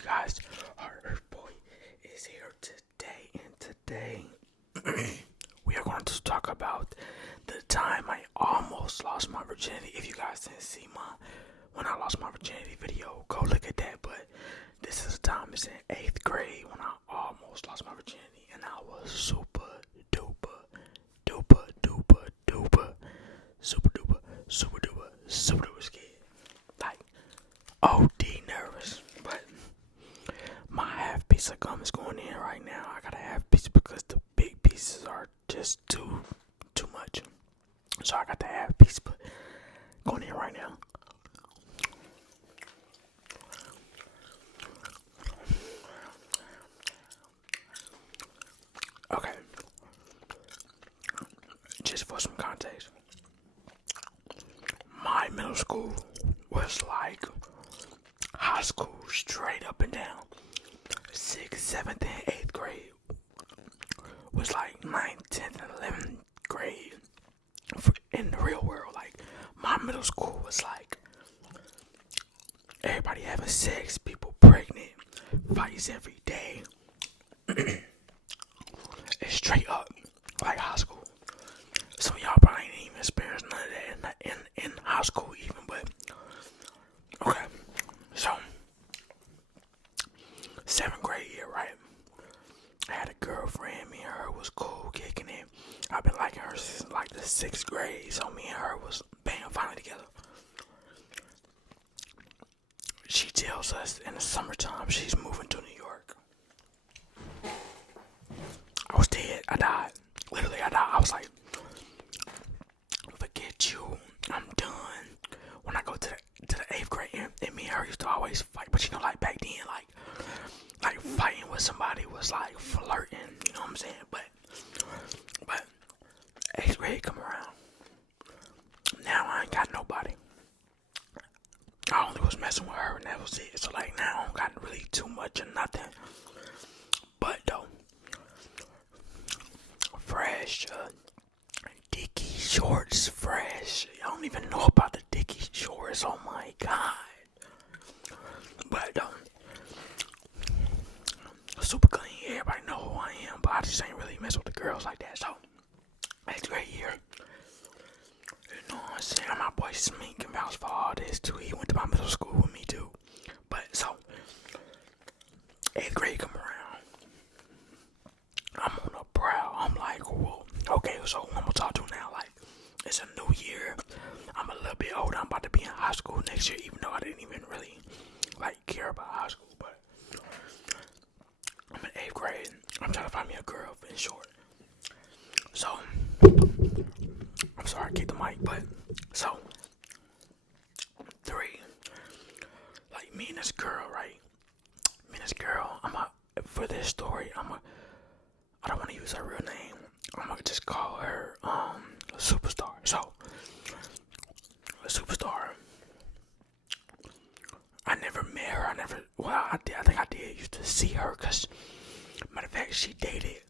you guys? HEARTHURTBOI is here today, and today we are going to talk about the time I almost lost my virginity. If you guys didn't see my when I lost my virginity video, go look at that. But this is the time. It's in 8th grade when I almost lost my virginity, and I was super duper scared. Like OD nervous. But my half piece of gum is going in right now. I got a half piece because the big pieces are just too much. So I got the half piece, but going in right now. Okay. Just for some context, my middle school was like high school, straight up and down. 6th, 7th, and 8th grade was like 9th, 10th, and 11th grade. In the real world, like my middle school was like everybody having sex, people pregnant, fights every day. It's straight up like high school. Some of y'all probably ain't even experienced none of that in high school even, but okay. So 7th grade year, right? I had a girlfriend, me and her was cool, kicking it. I've been liking her since like the 6th grade, so me and her was bam, finally together. She tells us in the summertime she's moving to New York. I was dead. I died. Literally, I died. I was like, forget you. I'm done. When I go to the 8th grade, and me and her used to always fight. But you know, like back then, like fighting with somebody was like flirting. You know what I'm saying? But 8th grade come around. Now I ain't got nobody. I only was messing with her, and that was it. So like now I don't got really too much or nothing. But though, fresh, Dickie shorts, fresh. I don't even know about the Dickie shorts. Oh my god. But super clean. Everybody know who I am, but I just ain't really mess with the girls like that. So 8th grade year. You know what I'm saying? My boy Smink can vouch for all this too. He went to my middle school with me too. But so 8th grade come around. I'm on a prowl. I'm like, whoa. Okay, so I'm gonna talk to now. Like, it's a new year. I'm a little bit older. I'm about to be in high school next year, even though I didn't even really like care about high school. But I'm in 8th grade. I'm trying to find me a girl, in short. So I'm sorry I kicked the mic, but so 3, like me and this girl, right? Me and this girl, for this story, I don't want to use her real name. I'm gonna just call her Superstar. So a Superstar. I never met her. I think I did used to see her, cause matter of fact, she dated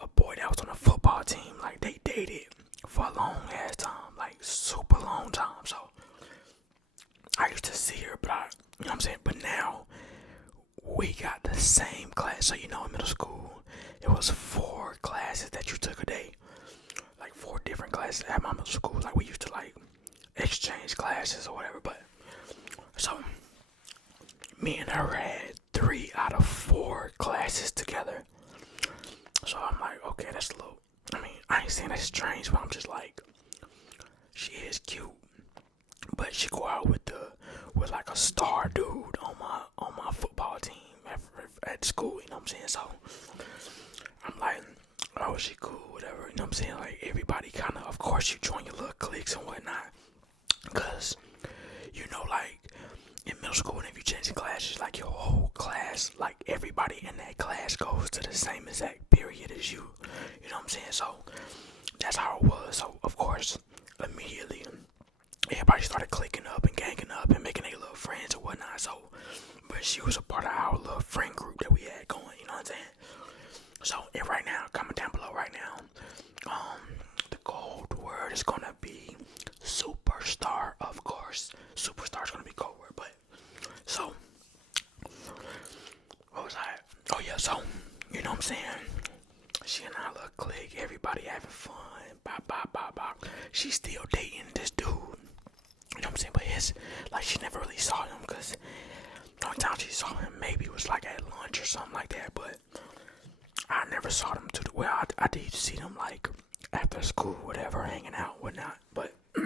a boy that was on a football team. Like they dated for a long ass time, like super long time. So I used to see her, but you know what I'm saying? But now we got the same class. So you know, in middle school, it was 4 classes that you took a day. Like 4 different classes at my middle school. Like we used to like exchange classes or whatever. But so me and her had 3 out of 4 classes together. So I'm like, okay, that's a little. I mean, I ain't saying that's strange, but I'm just like, she is cute, but she go out with like a star dude on my football team at school. You know what I'm saying? So I'm like, oh, she cool, whatever. You know what I'm saying? Like everybody kind of course, you join your little cliques and whatnot, cause you know, like in middle school, whenever you change classes, like your whole class, like everybody in that class goes to the same exact period as you. You know what I'm saying? So that's how it was. So of course, immediately everybody started clicking up and ganging up and making their little friends and whatnot. So, but she was a part of our little friend group that we had going. You know what I'm saying? So, and right now, comment down below right now, the code word is gonna be superstar. Of course, superstar is gonna be code word. But so yeah, so, you know what I'm saying? She and I look click, everybody having fun, bop, bop, bop, bop. She's still dating this dude. You know what I'm saying? But she never really saw him, because the only time she saw him maybe was like at lunch or something like that. But I never saw them I did see them like after school, whatever, hanging out, whatnot. But but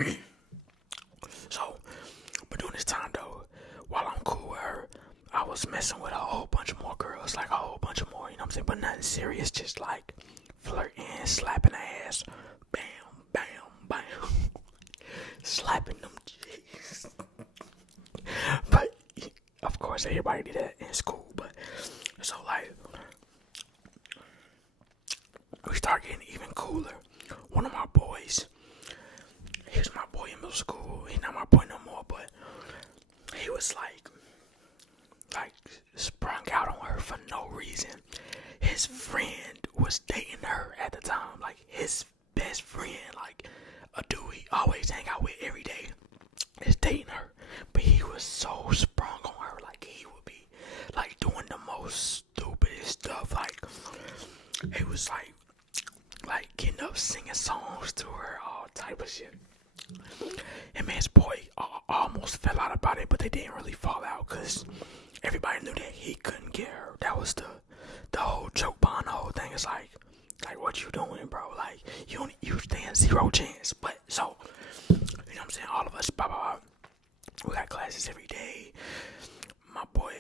during this time though, while I'm cool with her, I was messing with a whole bunch more girls, like a whole bunch more, you know what I'm saying? But nothing serious, just like flirting, slapping ass, bam, bam, bam, slapping them cheeks. But of course, everybody did that in school. But so like, we start getting even cooler. One of my boys, he was my boy in middle school. He's not my boy no more, but he was like sprung out on her for no reason. His friend was dating her at the time, like his best friend, like a dude he always hang out with every day, is dating her. But he was so sprung on her, like he would be like doing the most stupidest stuff. Like he was like getting up singing songs to her, all type of shit. Him and his boy almost fell out about it, but they didn't really fall out because everybody knew that he couldn't get her. That was the whole joke behind the whole thing. It's like what you doing, bro? Like you stand zero chance. But so, you know what I'm saying? All of us, blah, blah, blah. We got classes every day. My boy,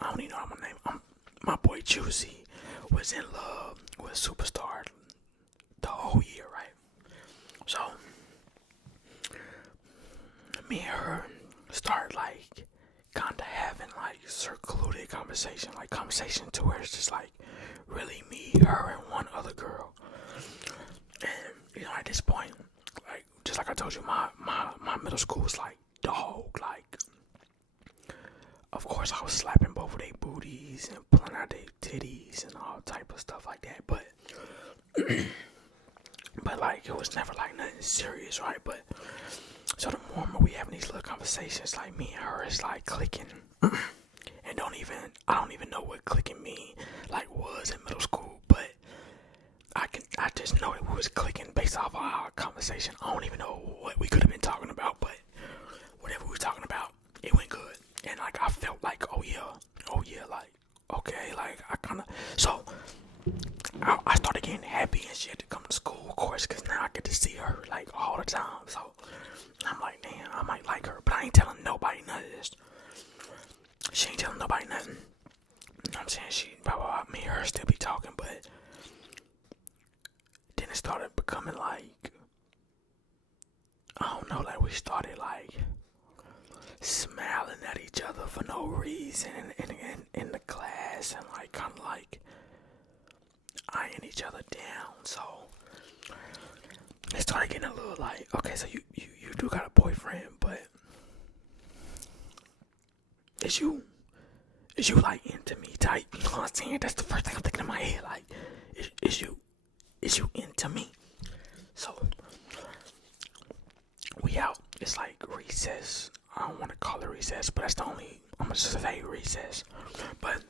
I don't even know my name. My boy Juicy was in love with Superstar the whole year, right? So me and her started like kind of having like secluded conversation, like conversation to where it's just like really me, her, and one other girl. And you know, at this point, like just like I told you, my middle school was like dog. Like, of course, I was slapping both of their booties and pulling out their titties and all type of stuff like that. But but like it was never like nothing serious, right? But so the more we having these little conversations, like me and her is like clicking, and I don't even know what clicking mean like was in middle school, but I just know that we was clicking based off of our conversation. I don't even know what we could have been talking about, but whatever we were talking about, it went good, and like I felt like oh yeah, like okay, like I kind of I started getting happy and shit to come to school, of course, because now I get to see her like all the time. So I'm like, damn, I might like her, but I ain't telling nobody none of this. She ain't telling nobody nothing. You know what I'm saying? She, blah, blah, blah. Me and her still be talking, but then it started becoming like, I don't know, like we started like smiling at each other for no reason in the class, and like kind of like eyeing each other down. So it started getting a little like, okay, so you do got a boyfriend, but is you like into me type? You know what I'm saying? That's the first thing I'm thinking in my head. Like, is you into me? So we out. It's like recess. I don't want to call it recess, but that's the only. I'm gonna just say recess. But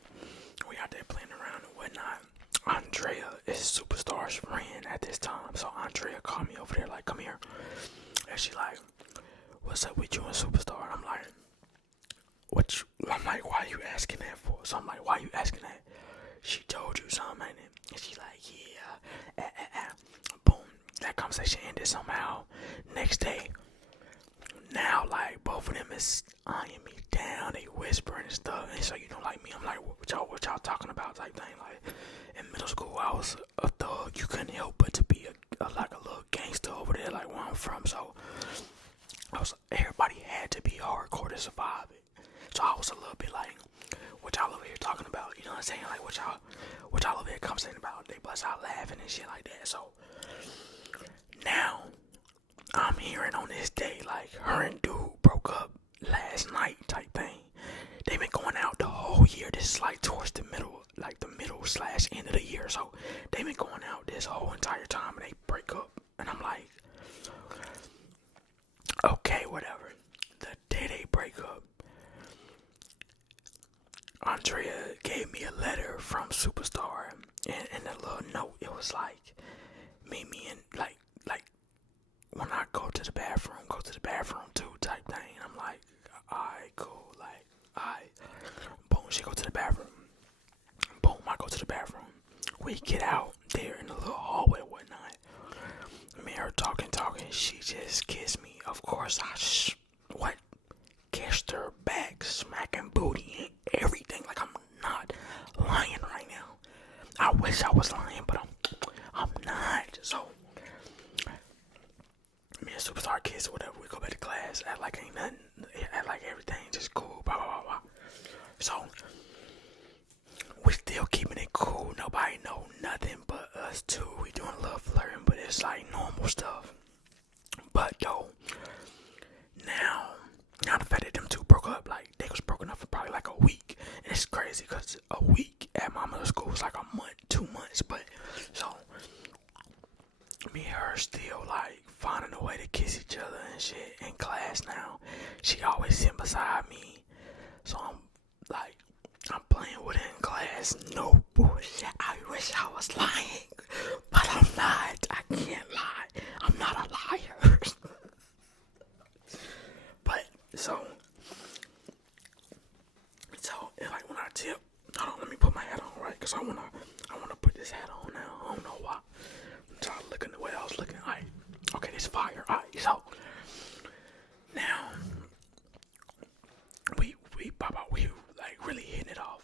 we out there playing around and whatnot. Andrea is Superstar's friend at this time, so Andrea called me over there like, come here, and she like, what's up with you and Superstar? And I'm like, I'm like, why are you asking that for? So I'm like, why are you asking that? She told you something, ain't it? And she's like, yeah. Boom. That conversation ended somehow. Next day, now like both of them is eyeing me down. They whispering and stuff. And so you know, like me, I'm like, what y'all talking about? Type thing. Like in middle school, I was a thug. You couldn't help but to be like a little gangster over there, like where I'm from. So everybody had to be hardcore to survive it. So I was a little bit like, what y'all over here talking about? You know what I'm saying? Like, what y'all over here conversating about? They bust out laughing and shit like that. So now I'm hearing on this day, like, her and dude broke up last night type thing. They've been going out the whole year. This is like towards the middle, like the middle/end of the year. So they've been going out this whole entire time and they break up. And I'm like, okay, whatever. The day they break up, Andrea gave me a letter from Superstar, and in a little note, it was like, meet me in, like, when I go to the bathroom too, type thing. I'm like, alright, cool, like, alright. Boom, she go to the bathroom. Boom, I go to the bathroom. We get out there in the little hallway and whatnot. Me and her talking. She just kissed me. Of course, kissed her back, smacking booty and everything. Like, I'm not lying right now. I wish I was lying, but I'm not. So, me and Superstar kiss or whatever. We go back to class. Act like ain't nothing. Act like everything just cool. Blah blah blah blah. So, we still keeping it cool. Nobody know nothing but us two. We doing a little flirting, but it's like normal stuff. But though, now the fact that them two broke up, like they was broken up for probably like a week, and it's crazy because a week at my middle school was like a month, 2 months. But so me and her still like finding a way to kiss each other and shit in class now. She always sitting beside me, so I'm playing with her in class. No bullshit. I wish I was lying, but I'm not. I can't lie. I'm not a liar. But so like when I tip, hold on, let me put my hat on, right? Cause I wanna put this hat on now. I don't know why. I'm trying to look in the way I was looking. Alright, okay, this fire. Alright, so now we like really hitting it off.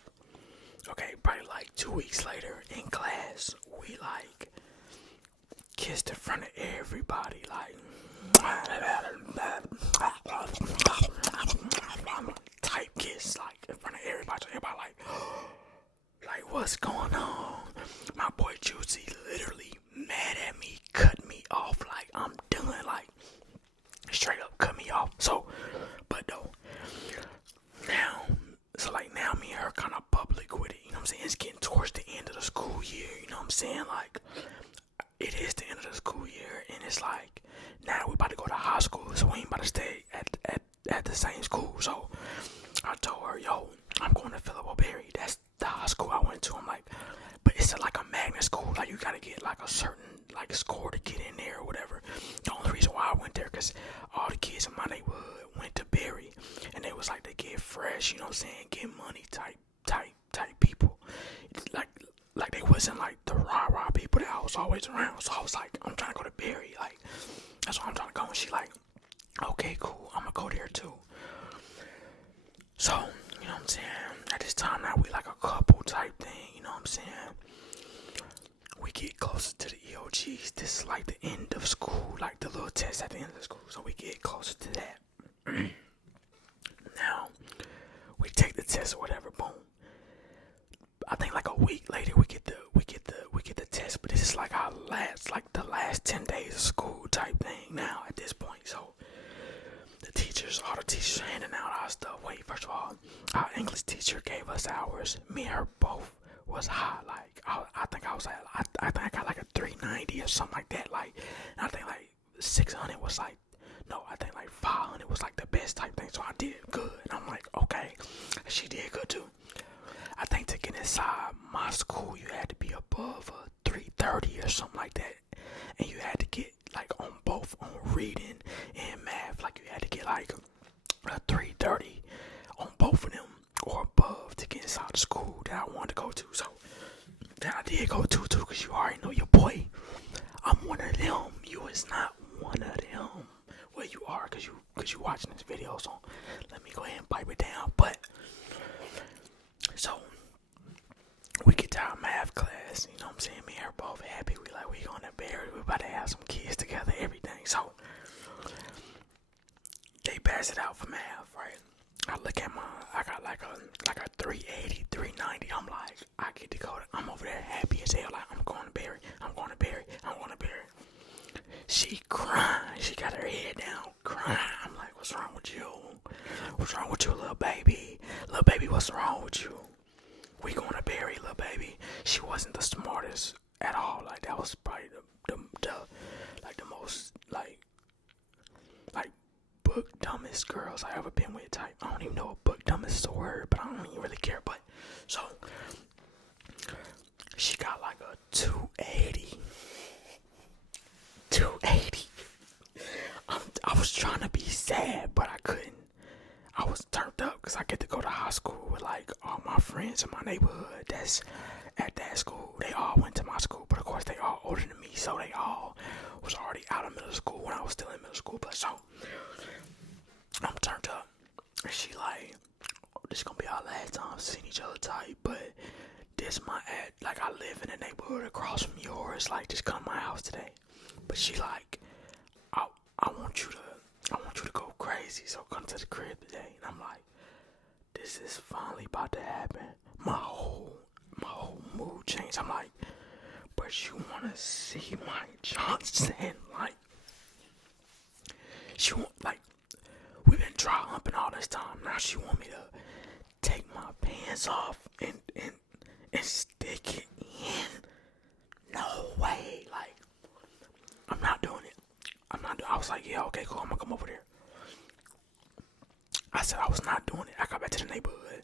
Okay, probably like 2 weeks later in class, we like kissed in front of everybody, like type kiss, like in front of everybody. So everybody like what's going on? My boy Juicy literally mad at me, cut me off, like I'm done, like straight up cut me off. So, but though, now me and her kind of public with it, you know what I'm saying? It's getting towards the end of the school year, you know what I'm saying? Like, it is the end of the school year, and it's like, now we about to go to high school, so we ain't about to stay at the same school. So I told her, yo, I'm going to Philip Berry. That's the high school I went to. I'm like, but it's like a magnet school. Like, you got to get like a certain like score to get in there or whatever. The only reason why I went there, because all the kids in my neighborhood went to Berry, and they was like, they get fresh, you know what I'm saying, get money type people. Like they wasn't like the rah people that I was always around. So I was like, I'm trying to go to Berry, like that's where I'm trying to go. And she like, okay, cool, I'm gonna go there too. So, you know what I'm saying, at this time now we like a couple type thing, you know what I'm saying. We get closer to the EOGs. This is like the end of school, like the little test at the end of the school. So we get closer to that. Now we take the test or whatever. Boom. I think like a week later we get the test. But this is like the last 10 days of school type thing now at this point. So all the teachers are handing out our stuff. Wait, first of all, our English teacher gave us ours. Me and her both was high. Like I think I got like a 390 or something like that. Like, and I think like 600 was like, no, I think like 500 was like the best type thing. So I did good. And I'm like, okay, she did good too. I think to get inside my school, you had to be above a 330 or something like that. And you had to get like on both, on reading and math, like you had to get like a 330 on both of them or above to get inside the school that I wanted to go to. So that I did go to too, because you already know your boy, I'm one of them. You is not one of them. Well, you are, because you watching this video, so let me go ahead and pipe it down. But so we get to our math class, you know what I'm saying, me and her both happy. We going to Berry, we about to have some kids together, everything. So they pass it out for math, right? I look at I got like a 380, 390. I'm like, I get to go I'm over there happy as hell, like I'm going to Berry. She crying, she got her head down, crying. I'm like, what's wrong with you? What's wrong with you, little baby? Little baby, what's wrong with you? We going to Berry, little baby. She wasn't the smartest at all. Like, that was probably the most like book dumbest girls I ever been with type. I don't even know if book dumbest is a word, but I don't even really care. But sad, but I couldn't. I was turned up because I get to go to high school with like all my friends in my neighborhood. That's at that school. They all went to my school, but of course they all older than me, so they all was already out of middle school when I was still in middle school. But so I'm turned up, and she like, oh, this is gonna be our last time seeing each other type, but this my ad, like I live in a neighborhood across from yours, like just come to my house today. But she like, I want you to go crazy, so come to the crib today. And I'm like, this is finally about to happen. My whole mood changed. I'm like, but you wanna see Mike Johnson? Like, she want, like, we've been dry humping all this time. Now she want me to take my pants off and stick it in. No way. Like, I'm not doing it. I was like, yeah, okay, cool, I'm gonna come over there. I said I was not doing it. I got back to the neighborhood,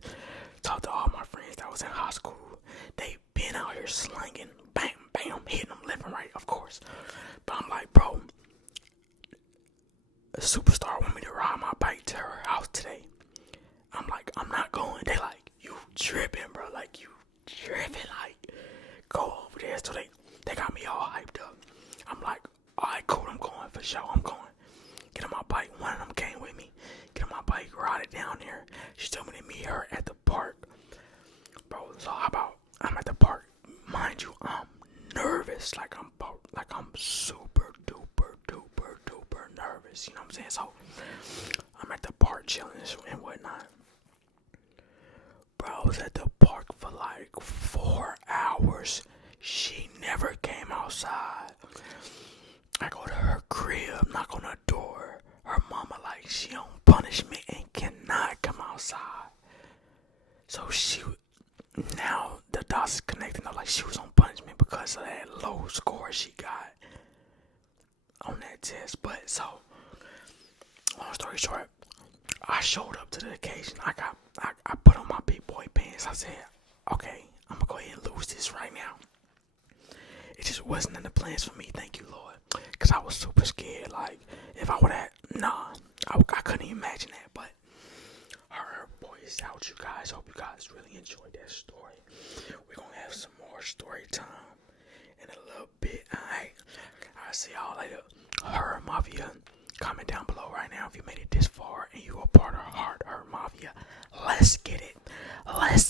talked to all my friends that was in high school. They been out here slanging, bam, bam, hitting them left and right, of course. But I'm like, bro, a superstar want me to ride my bike to her house today. I'm like, I'm not going. They like, you tripping, bro. Like, you tripping. Like, go over there. So they got me all hyped up. I'm like, alright, cool, I'm going for sure. I'm going. Get on my bike. One of them came with me. Get on my bike, ride it down there. She told me to meet her at the park. Bro, so how about I'm at the park? Mind you, I'm nervous. Like I'm super duper duper duper nervous. You know what I'm saying? So I'm at the park chilling and whatnot. Bro, I was at the park for like 4 hours. She never came outside. I go to her crib, knock on her door. Her mama like she on punishment and cannot come outside. So now the dots is connecting. Like she was on punishment because of that low score she got on that test. But so, long story short, I showed up to the occasion. I put on my big boy pants. I said, okay, I'm gonna go ahead and lose this right now. It just wasn't in the plans for me, thank you, Lord. Because I was super scared. Like, if I would have, I couldn't even imagine that. But her boy is out, you guys. Hope you guys really enjoyed that story. We're going to have some more story time in a little bit, alright? I'll see y'all later. Her Mafia, comment down below right now if you made it this far and you are part of Heart Mafia. Let's get it. Let's